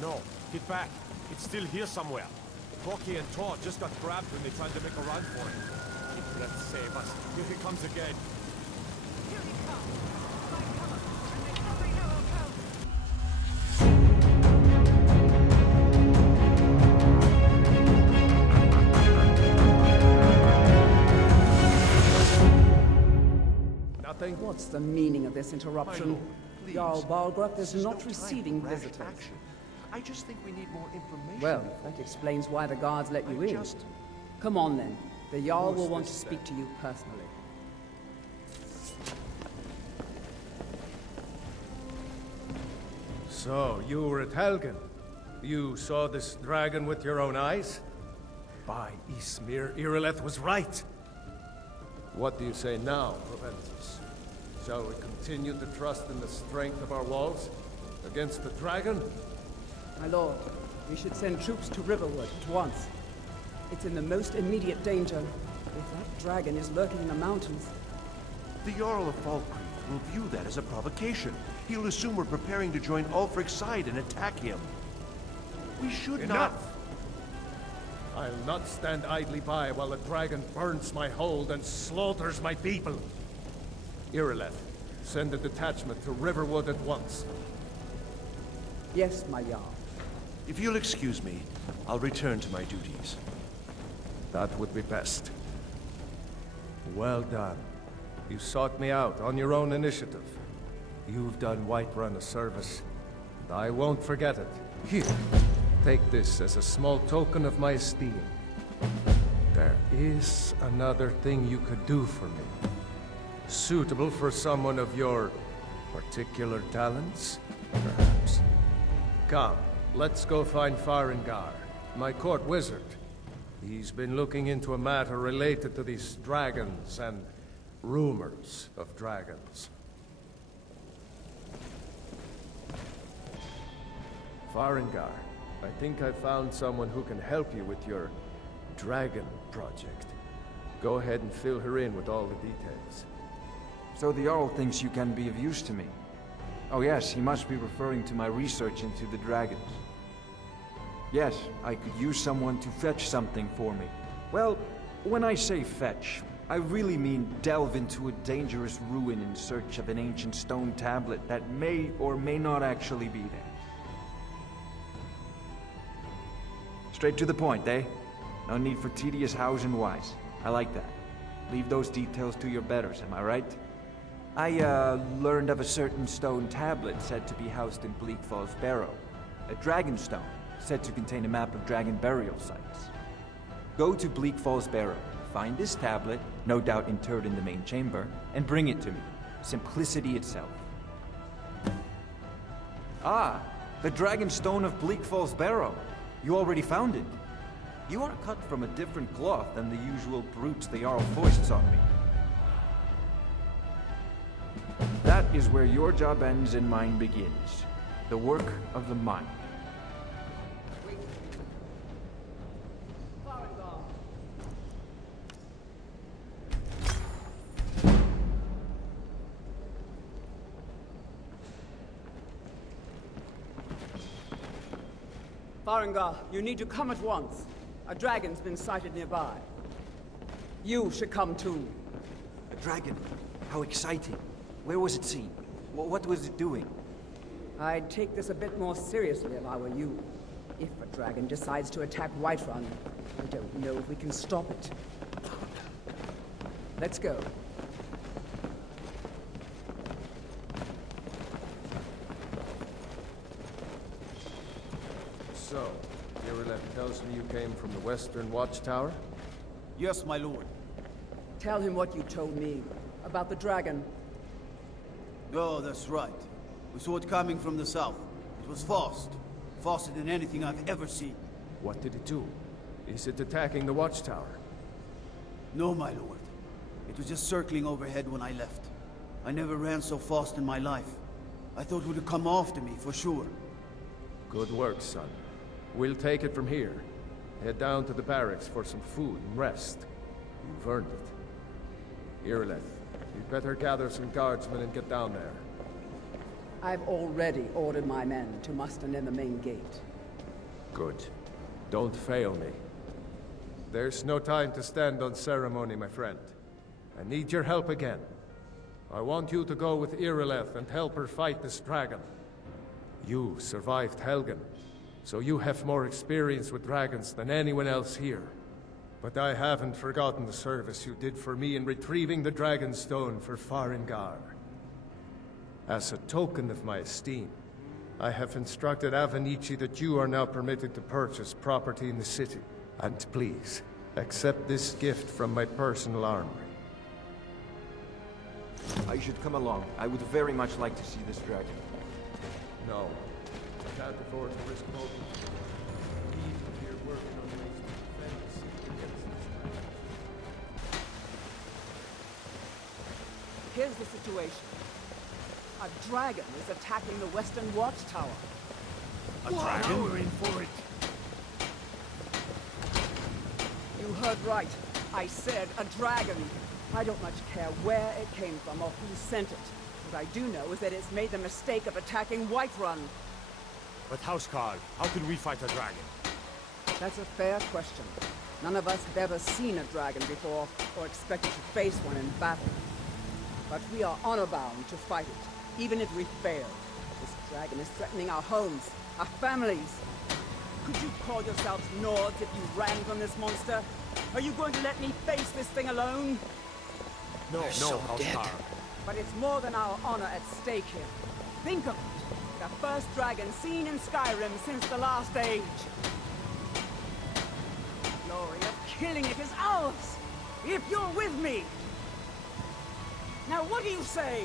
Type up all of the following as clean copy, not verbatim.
No, get back. It's still here somewhere. Rocky and Tor just got grabbed when they tried to make a run for it. Let's save us. Here he comes again. Here he comes! My cover! And may every arrow count! Nothing? What's the meaning of this interruption? Please. Jarl Balgruuf is There's no not time receiving for rash visitors. action. I just think we need more information. Well, that explains why the guards let you I in. just- Come on then. The Jarl will Who's want to this, speak to you personally. So, you were at Helgen. You saw this dragon with your own eyes? By Ysmir, Irileth was right. What do you say now, Proventus? Shall we continue to trust in the strength of our walls against the dragon? My lord, we should send troops to Riverwood at once. It's in the most immediate danger. If that dragon is lurking in the mountains, The Jarl of Falkreath will view that as a provocation. He'll assume we're preparing to join Ulfric's side and attack him. We should not... Enough! I'll not stand idly by while the dragon burns my hold and slaughters my people. Irileth, send a detachment to Riverwood at once. yes, my Jarl. If you'll excuse me, I'll return to my duties. That would be best. Well done. You sought me out on your own initiative. You've done Whiterun a service, and I won't forget it. Here, take this as a small token of my esteem. There is another thing you could do for me. Suitable for someone of your particular talents, perhaps. Come, let's go find Farengar, my court wizard. He's been looking into a matter related to these dragons and rumors of dragons. Farengar, I think I found someone who can help you with your dragon project. Go ahead and fill her in with all the details. So the Jarl thinks you can be of use to me. Oh yes, he must be referring to my research into the dragons. Yes, I could use someone to fetch something for me. Well, when I say fetch, I really mean delve into a dangerous ruin in search of an ancient stone tablet that may or may not actually be there. Straight to the point, eh? No need for tedious hows and whys. I like that. Leave those details to your betters, am I right? I, learned of a certain stone tablet said to be housed in Bleak Falls Barrow. A dragon stone, said to contain a map of dragon burial sites. Go to Bleak Falls Barrow, find this tablet, no doubt interred in the main chamber, and bring it to me. Simplicity itself. Ah, the dragon stone of Bleak Falls Barrow. You already found it. You are cut from a different cloth than the usual brutes the Jarl foists on me. That is where your job ends and mine begins. The work of the mind. Farengar. Farengar, you need to come at once. A dragon's been sighted nearby. You should come too. A dragon? How exciting. Where was it seen? What was it doing? I'd take this a bit more seriously if I were you. If a dragon decides to attack Whiterun, I don't know if we can stop it. Let's go. So, Irileth tells me you came from the Western Watchtower? Yes, my lord. Tell him what you told me about the dragon. Oh, that's right. We saw it coming from the south. It was fast. Faster than anything I've ever seen. What did it do? Is it attacking the Watchtower? No, my lord. It was just circling overhead when I left. I never ran so fast in my life. I thought it would come after me, for sure. Good work, son. We'll take it from here. Head down to the barracks for some food and rest. You've earned it. Irileth, you'd better gather some guardsmen and get down there. I've already ordered my men to muster near the main gate. Good. Don't fail me. There's no time to stand on ceremony, my friend. I need your help again. I want you to go with Irileth and help her fight this dragon. You survived Helgen, so you have more experience with dragons than anyone else here. But I haven't forgotten the service you did for me in retrieving the Dragon Stone for Farengar. As a token of my esteem, I have instructed Avenici that you are now permitted to purchase property in the city. And please, accept this gift from my personal armory. I should come along. I would very much like to see this dragon. No, I can't afford to risk both. Leave here working on ways to defend the city against this dragon. Here's the situation. A dragon is attacking the Western Watchtower. A dragon? We're in for it. You heard right. I said a dragon. I don't much care where it came from or who sent it. What I do know is that it's made the mistake of attacking Whiterun. But Housecarl, how can we fight a dragon? That's a fair question. None of us have ever seen a dragon before, or expected to face one in battle. But we are honor-bound to fight it, even if we fail. This dragon is threatening our homes, our families. Could you call yourselves Nords if you ran from this monster? Are you going to let me face this thing alone? No, Housecarl. But it's more than our honor at stake here. Think of it. The first dragon seen in Skyrim since the last age. The glory of killing it is ours, if you're with me. Now what do you say?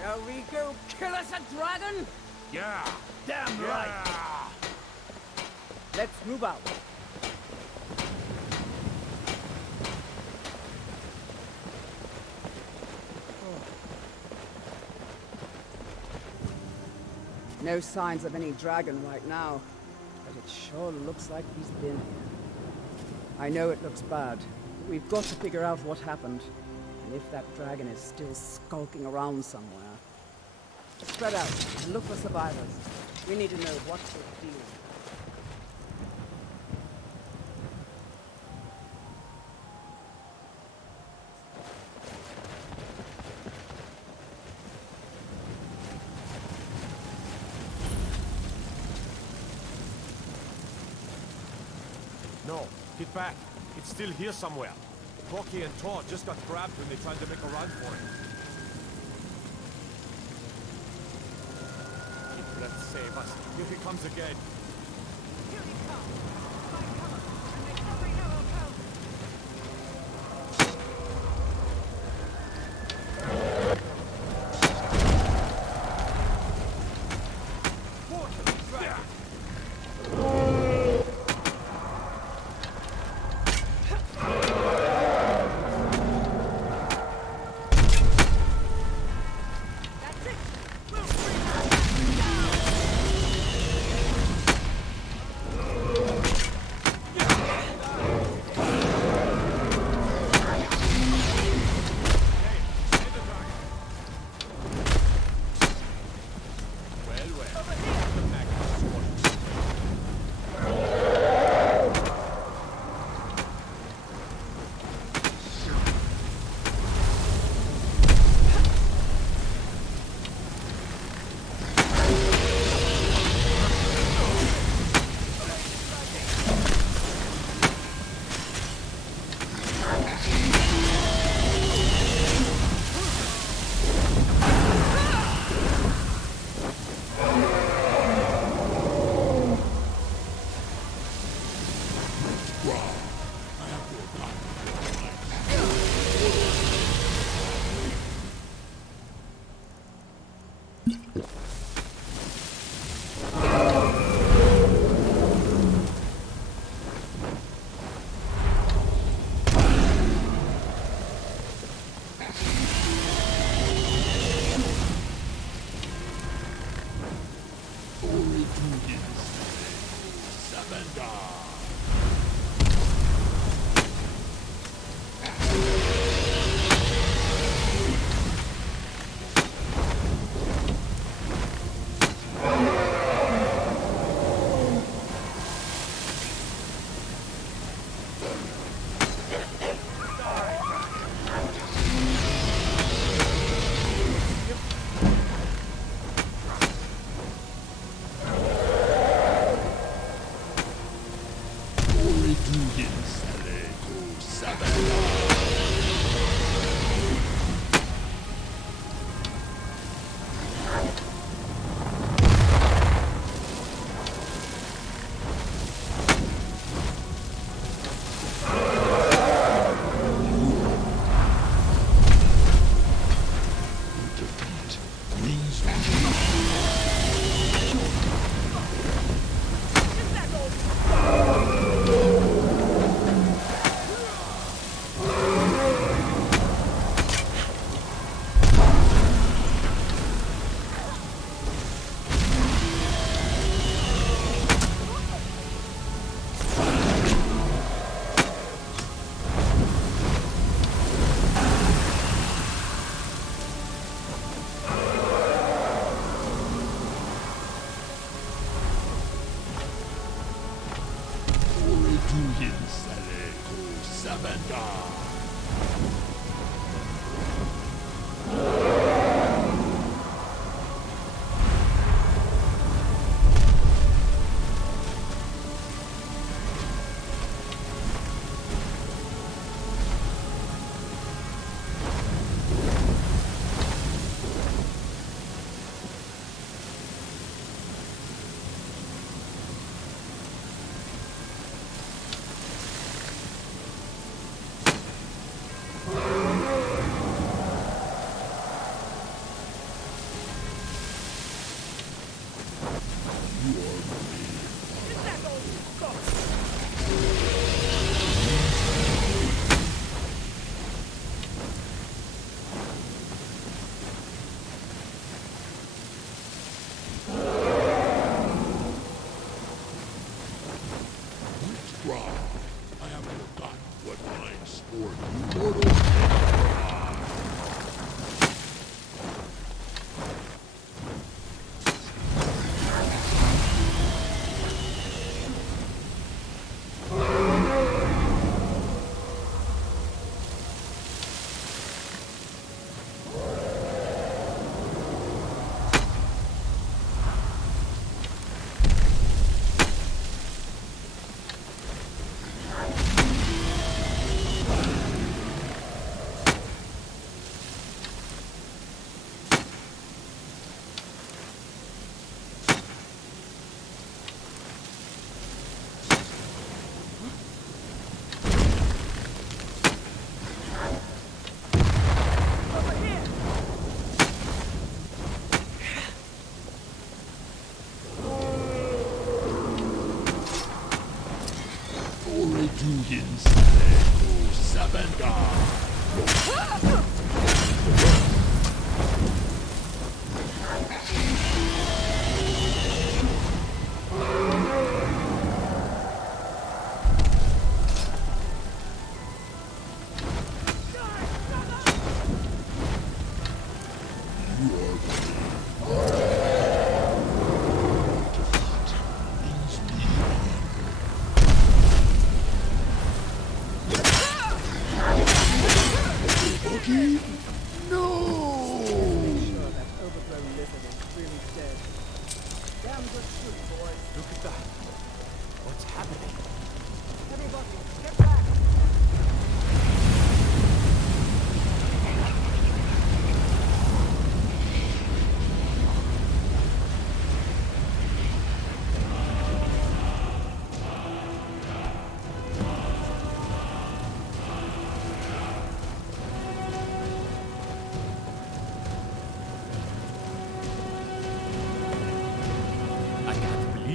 Shall we go kill us a dragon? Yeah! Damn Yeah! right! Let's move out. No signs of any dragon right now, but it sure looks like he's been here. I know it looks bad, but we've got to figure out what happened, and if that dragon is still skulking around somewhere. Spread out and look for survivors. We need to know what we're dealing with. No, get back. It's still here somewhere. Rocky and Tor just got grabbed when they tried to make a run for it. Let's save us. Here he comes again. Here he comes. My cover, and may every arrow count. That's it!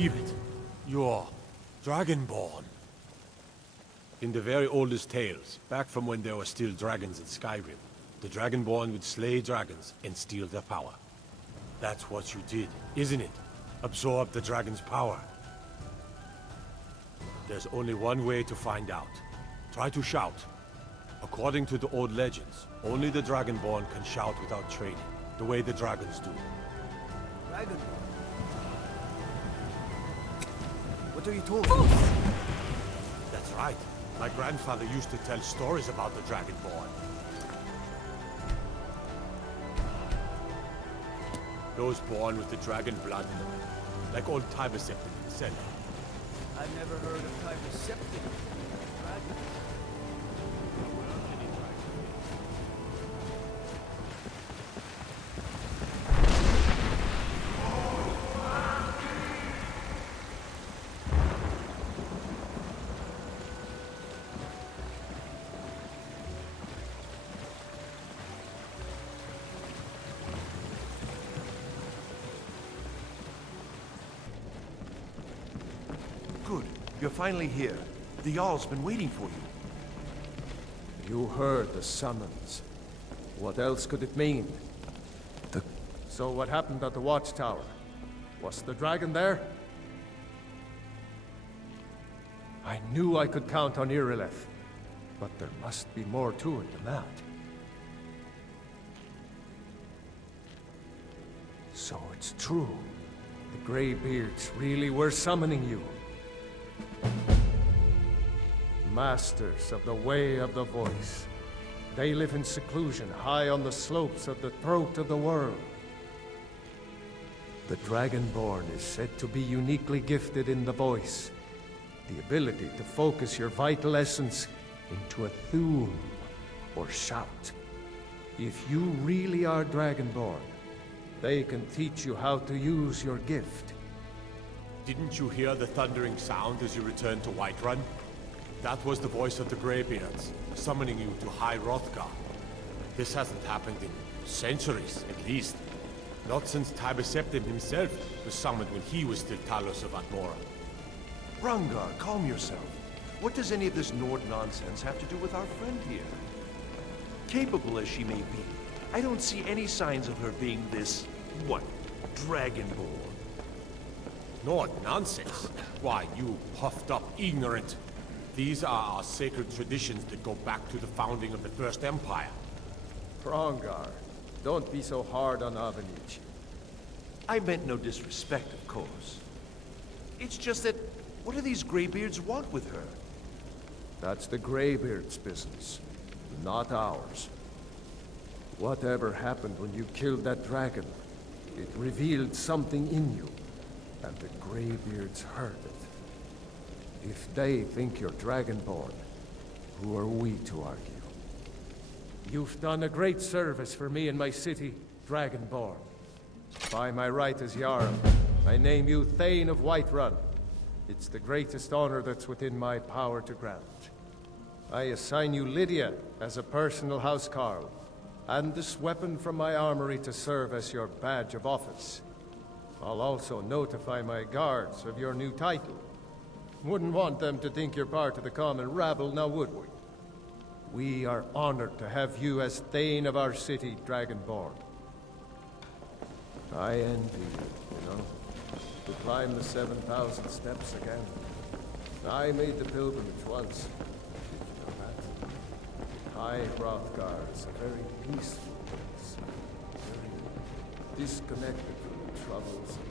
believe it. You're Dragonborn. In the very oldest tales, back from when there were still dragons in Skyrim, the Dragonborn would slay dragons and steal their power. That's what you did, isn't it? Absorb the dragon's power. There's only one way to find out. Try to shout. According to the old legends, only the Dragonborn can shout without training, the way the dragons do. Dragon? What are you talking? That's right. My grandfather used to tell stories about the Dragonborn. Those born with the dragon blood in them, like old Tiberseptic himself. I've never heard of Tiberseptic. Dragon? Good. You're finally here. The Jarl's been waiting for you. You heard the summons. What else could it mean? So what happened at the watchtower? Was the dragon there? I knew I could count on Irileth, but there must be more to it than that. So it's true. The Greybeards really were summoning you. Masters of the Way of the Voice. They live in seclusion, high on the slopes of the throat of the world. The Dragonborn is said to be uniquely gifted in the voice. The ability to focus your vital essence into a thum, or shout. If you really are Dragonborn, they can teach you how to use your gift. Didn't you hear the thundering sound as you returned to Whiterun? That was the voice of the Greybeards, summoning you to High Hrothgar. This hasn't happened in centuries, at least. Not since Tiberseptim himself was summoned when he was still Talos of Atmora. Rungar, calm yourself. What does any of this Nord nonsense have to do with our friend here? Capable as she may be, I don't see any signs of her being this, what, Dragonborn. Nord nonsense? Why, you puffed up ignorant. These are our sacred traditions that go back to the founding of the First Empire. Frongar, don't be so hard on Avenici. I meant no disrespect, of course. It's just that, what do these Greybeards want with her? That's the Greybeards' business, not ours. Whatever happened when you killed that dragon, it revealed something in you, and the Greybeards heard it. If they think you're Dragonborn, who are we to argue? You've done a great service for me and my city, Dragonborn. By my right as Jarl, I name you Thane of Whiterun. It's the greatest honor that's within my power to grant. I assign you Lydia as a personal housecarl, and this weapon from my armory to serve as your badge of office. I'll also notify my guards of your new title. Wouldn't want them to think you're part of the common rabble, now would we? We are honored to have you as Thane of our city, Dragonborn. I envy you know? To climb the 7,000 steps again. I made the pilgrimage once. Did you know that? High Hrothgar is a very peaceful place. Very disconnected from the troubles of